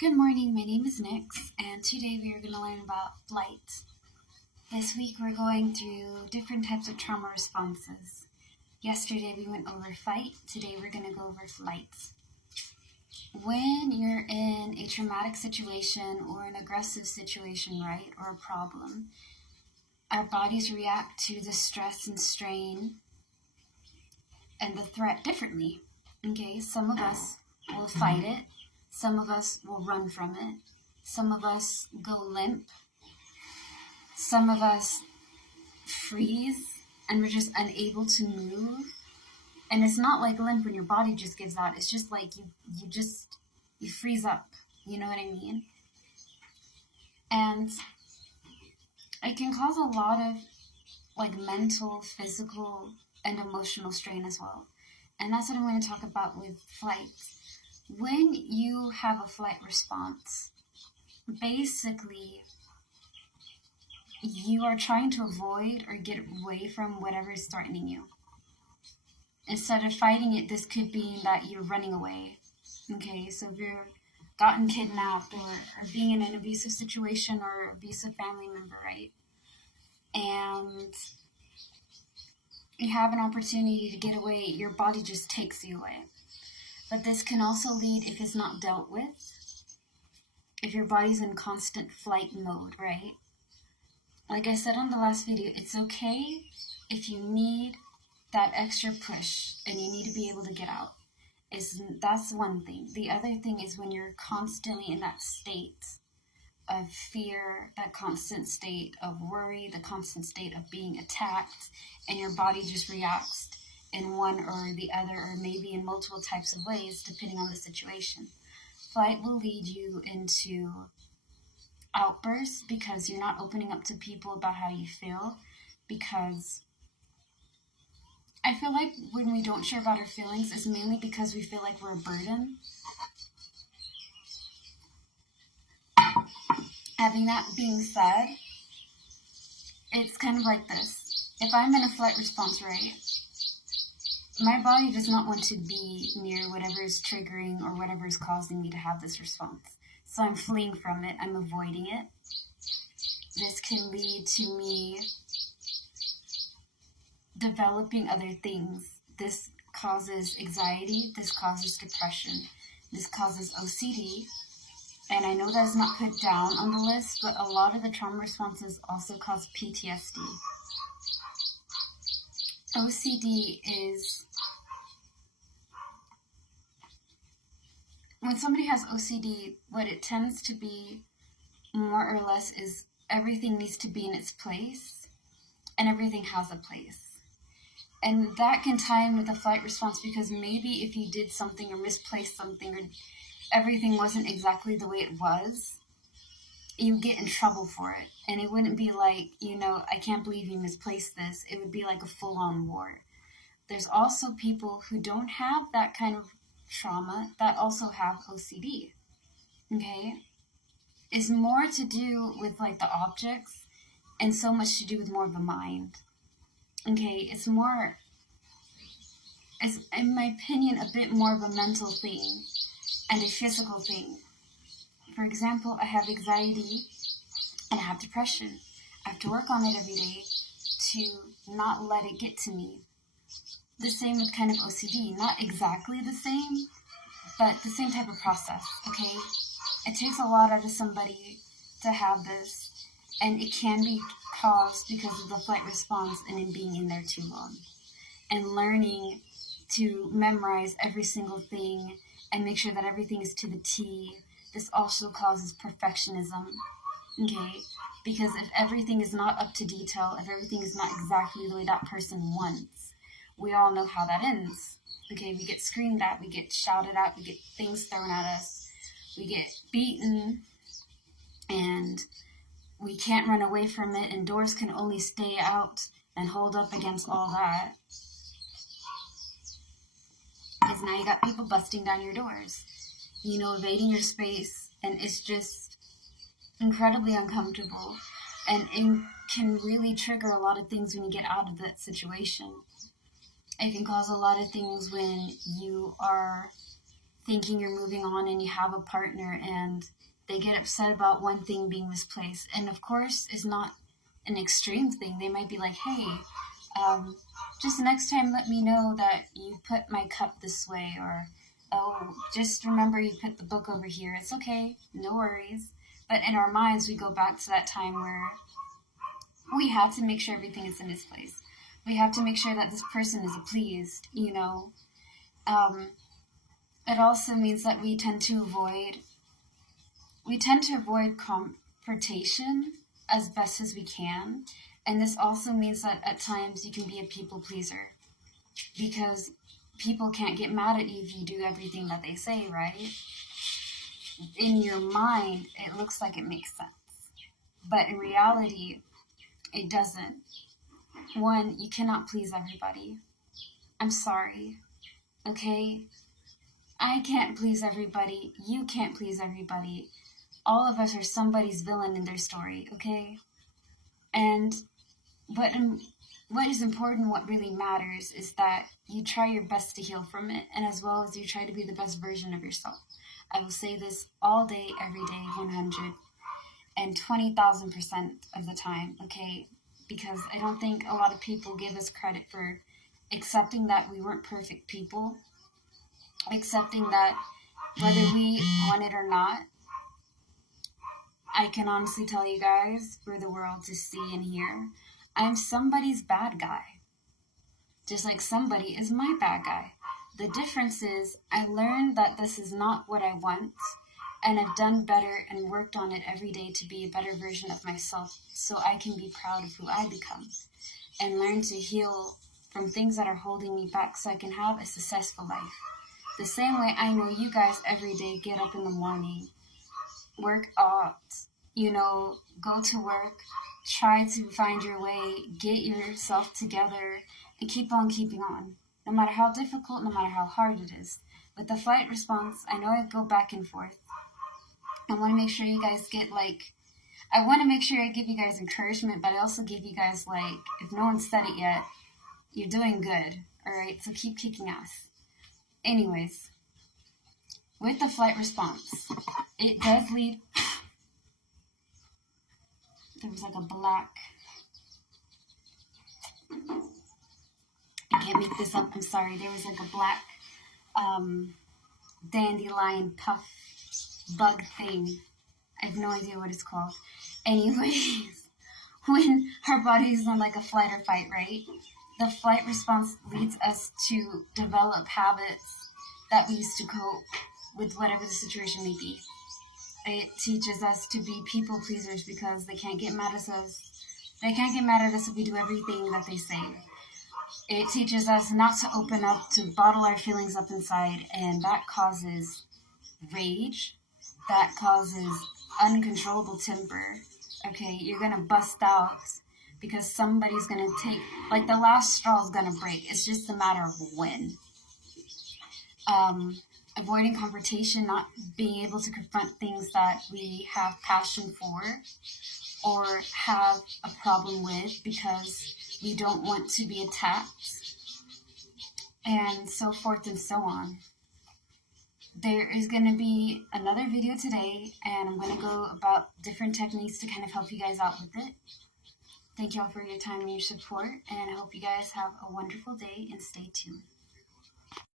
Good morning, my name is Nix, and today we are going to learn about flight. This week we're going through different types of trauma responses. Yesterday we went over fight, today we're going to go over flight. When you're in a traumatic situation or an aggressive situation, right, or a problem, our bodies react to the stress and strain and the threat differently. Okay, some of us will fight it. Some of us will run from it. Some of us go limp. Some of us freeze and we're just unable to move. And it's not like limp when your body just gives out. It's just like you freeze up. You know what I mean? And it can cause a lot of mental, physical, and emotional strain as well. And that's what I'm going to talk about with flight. When you have a flight response, basically, you are trying to avoid or get away from whatever is threatening you. Instead of fighting it, this could be that you're running away. Okay, so if you're gotten kidnapped or being in an abusive situation or abusive family member, right? And you have an opportunity to get away, your body just takes you away. But this can also lead, if it's not dealt with, if your body's in constant flight mode, right? Like I said on the last video, it's okay if you need that extra push and you need to be able to get out. That's one thing. The other thing is when you're constantly in that state of fear, that constant state of worry, the constant state of being attacked, and your body just reacts in one or the other, or maybe in multiple types of ways, depending on the situation. Flight will lead you into outbursts because you're not opening up to people about how you feel, because I feel like when we don't share about our feelings, it's mainly because we feel like we're a burden. Having that being said, it's kind of like this. If I'm in a flight response, right, my body does not want to be near whatever is triggering or whatever is causing me to have this response. So I'm fleeing from it. I'm avoiding it. This can lead to me developing other things. This causes anxiety. This causes depression. This causes OCD. And I know that's not put down on the list, but a lot of the trauma responses also cause PTSD. OCD is when somebody has OCD, what it tends to be more or less is everything needs to be in its place and everything has a place. And that can tie in with a flight response because maybe if you did something or misplaced something or everything wasn't exactly the way it was, you get in trouble for it. And it wouldn't be like, I can't believe you misplaced this. It would be like a full-on war. There's also people who don't have that kind of trauma that also have OCD. Okay? It's more to do with the objects and so much to do with more of the mind. Okay? It's in my opinion, a bit more of a mental thing and a physical thing. For example, I have anxiety and I have depression. I have to work on it every day to not let it get to me. The same with kind of OCD. Not exactly the same, but the same type of process, okay? It takes a lot out of somebody to have this, and it can be caused because of the flight response and in being in there too long. And learning to memorize every single thing and make sure that everything is to the T. This also causes perfectionism, okay? Because if everything is not up to detail, if everything is not exactly the way that person wants, we all know how that ends, okay? We get screamed at, we get shouted at, we get things thrown at us, we get beaten, and we can't run away from it, and doors can only stay out and hold up against all that. Because now you got people busting down your doors, invading your space, and it's just incredibly uncomfortable, and it can really trigger a lot of things when you get out of that situation. It can cause a lot of things when you are thinking you're moving on and you have a partner and they get upset about one thing being misplaced. And of course, it's not an extreme thing. They might be like, hey, just next time let me know that you put my cup this way, or oh, just remember you put the book over here. It's okay, no worries. But in our minds, we go back to that time where we have to make sure everything is in its place. We have to make sure that this person is pleased, you know. It also means that we tend to avoid confrontation as best as we can. And this also means that at times you can be a people pleaser, because people can't get mad at you if you do everything that they say, right? In your mind, it looks like it makes sense. But in reality, it doesn't. One, you cannot please everybody. I'm sorry. Okay? I can't please everybody. You can't please everybody. All of us are somebody's villain in their story, okay? And what is important, what really matters, is that you try your best to heal from it, and as well as you try to be the best version of yourself. I will say this all day, every day, 120,000% of the time, okay? Because I don't think a lot of people give us credit for accepting that we weren't perfect people, accepting that whether we want it or not, I can honestly tell you guys, for the world to see and hear, I'm somebody's bad guy. Just like somebody is my bad guy. The difference is I learned that this is not what I want, and I've done better and worked on it every day to be a better version of myself so I can be proud of who I become and learn to heal from things that are holding me back so I can have a successful life. The same way I know you guys every day get up in the morning, work out, go to work, try to find your way, get yourself together, and keep on keeping on. No matter how difficult, no matter how hard it is. With the flight response, I know I go back and forth. I want to make sure you guys get, I want to make sure I give you guys encouragement, but I also give you guys, if no one said it yet, you're doing good, alright? So keep kicking ass. Anyways, with the flight response, it does lead... There was a black... I can't make this up, I'm sorry. There was a black dandelion puff bug thing. I have no idea what it's called. Anyways, when our body is on a flight or fight, right? The flight response leads us to develop habits that we use to cope with whatever the situation may be. It teaches us to be people pleasers because they can't get mad at us. They can't get mad at us if we do everything that they say. It teaches us not to open up, to bottle our feelings up inside, and that causes rage. That causes uncontrollable temper. Okay, you're gonna bust out because somebody's gonna take, the last straw is gonna break. It's just a matter of when. Avoiding confrontation, not being able to confront things that we have passion for or have a problem with because we don't want to be attacked, and so forth and so on. There is going to be another video today, and I'm going to go about different techniques to kind of help you guys out with it. Thank y'all for your time and your support, and I hope you guys have a wonderful day and stay tuned.